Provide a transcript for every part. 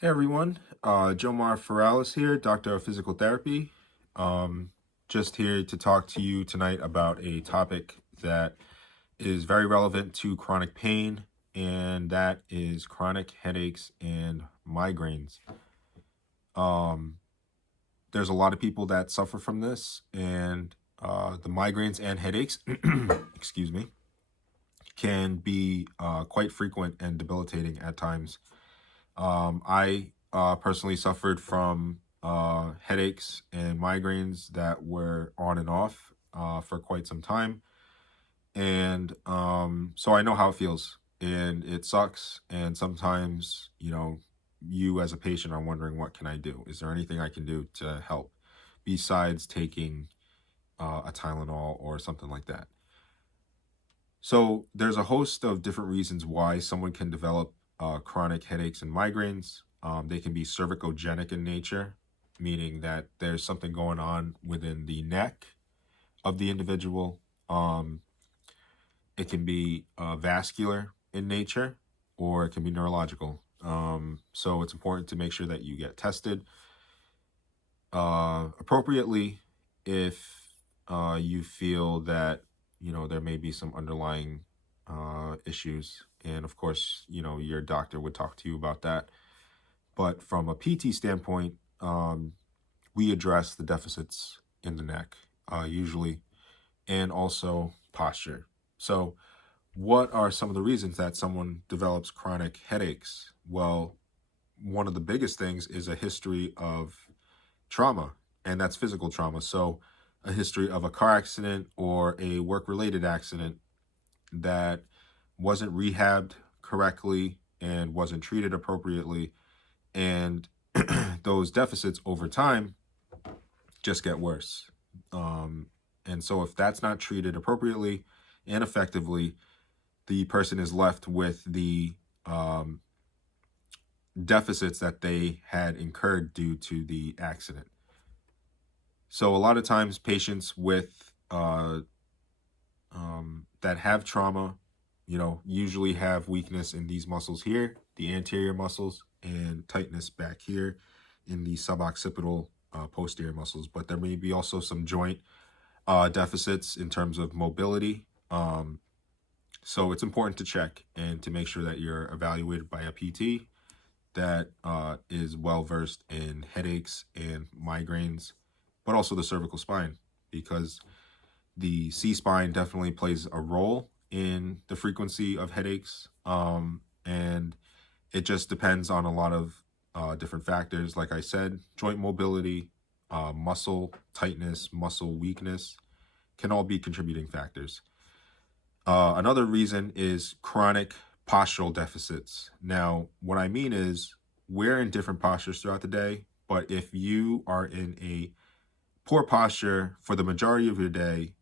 Hey everyone, Jomar Ferralis here, Doctor of Physical Therapy. Um, just here to talk to you tonight about a topic that is very relevant to chronic pain, and that is chronic headaches and migraines. Um, there's a lot of people that suffer from this, and the migraines and headaches, excuse me, can be quite frequent and debilitating at times. I personally suffered from headaches and migraines that were on and off for quite some time. And so I know how it feels. And it sucks. And sometimes, you as a patient are wondering, what can I do? Is there anything I can do to help besides taking a Tylenol or something like that? So there's a host of different reasons why someone can develop chronic headaches and migraines. They can be cervicogenic in nature, meaning that there's something going on within the neck of the individual. Um, it can be vascular in nature, or it can be neurological. So it's important to make sure that you get tested appropriately if you feel that there may be some underlying issues, and of course your doctor would talk to you about that. But from a PT standpoint, we address the deficits in the neck usually, and also posture. So what are some of the reasons that someone develops chronic headaches? Well, one of the biggest things is a history of trauma, and that's physical trauma. So, a history of a car accident or a work related accident that wasn't rehabbed correctly and wasn't treated appropriately. And those deficits over time just get worse. And so, if that's not treated appropriately and effectively, the person is left with the deficits that they had incurred due to the accident. So a lot of times patients with that have trauma, usually have weakness in these muscles here, the anterior muscles, and tightness back here in the suboccipital posterior muscles. But there may be also some joint deficits in terms of mobility. So it's important to check and to make sure that you're evaluated by a PT that is well versed in headaches and migraines, but also the cervical spine, because the C spine definitely plays a role in the frequency of headaches. And it just depends on a lot of different factors. Like I said, joint mobility, muscle tightness, muscle weakness can all be contributing factors. Another reason is chronic postural deficits. Now, what I mean is we're in different postures throughout the day, but if you are in a poor posture for the majority of your day,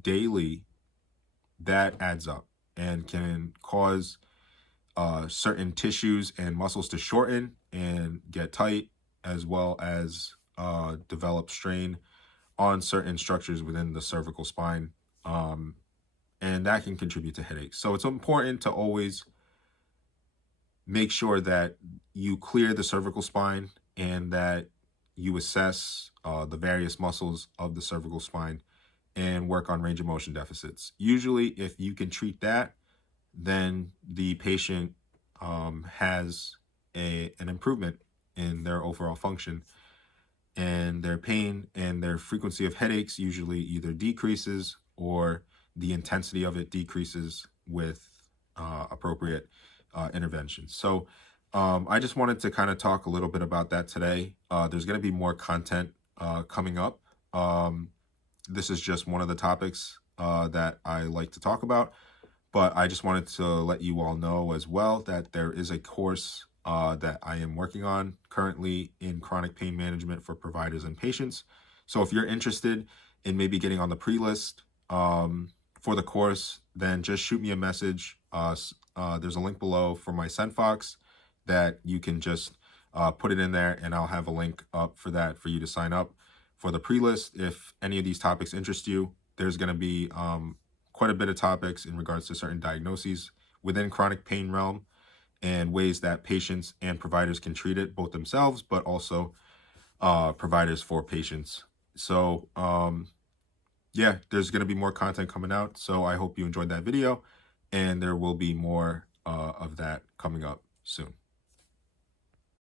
daily, that adds up and can cause certain tissues and muscles to shorten and get tight, as well as develop strain on certain structures within the cervical spine. And that can contribute to headaches. So it's important to always make sure that you clear the cervical spine and that you assess the various muscles of the cervical spine and work on range of motion deficits. Usually, if you can treat that, then the patient has an improvement in their overall function, and their pain and their frequency of headaches usually either decreases or the intensity of it decreases with appropriate interventions. So I just wanted to kind of talk a little bit about that today. There's going to be more content coming up. This is just one of the topics that I like to talk about, but I just wanted to let you all know as well that there is a course that I am working on currently in chronic pain management for providers and patients. So if you're interested in maybe getting on the pre-list for the course, then just shoot me a message. There's a link below for my SendFox that you can just put it in there, and I'll have a link up for that for you to sign up for the pre-list. If any of these topics interest you, there's going to be quite a bit of topics in regards to certain diagnoses within chronic pain realm, and ways that patients and providers can treat it, both themselves, but also providers for patients. So yeah, there's going to be more content coming out. So I hope you enjoyed that video, and there will be more of that coming up soon.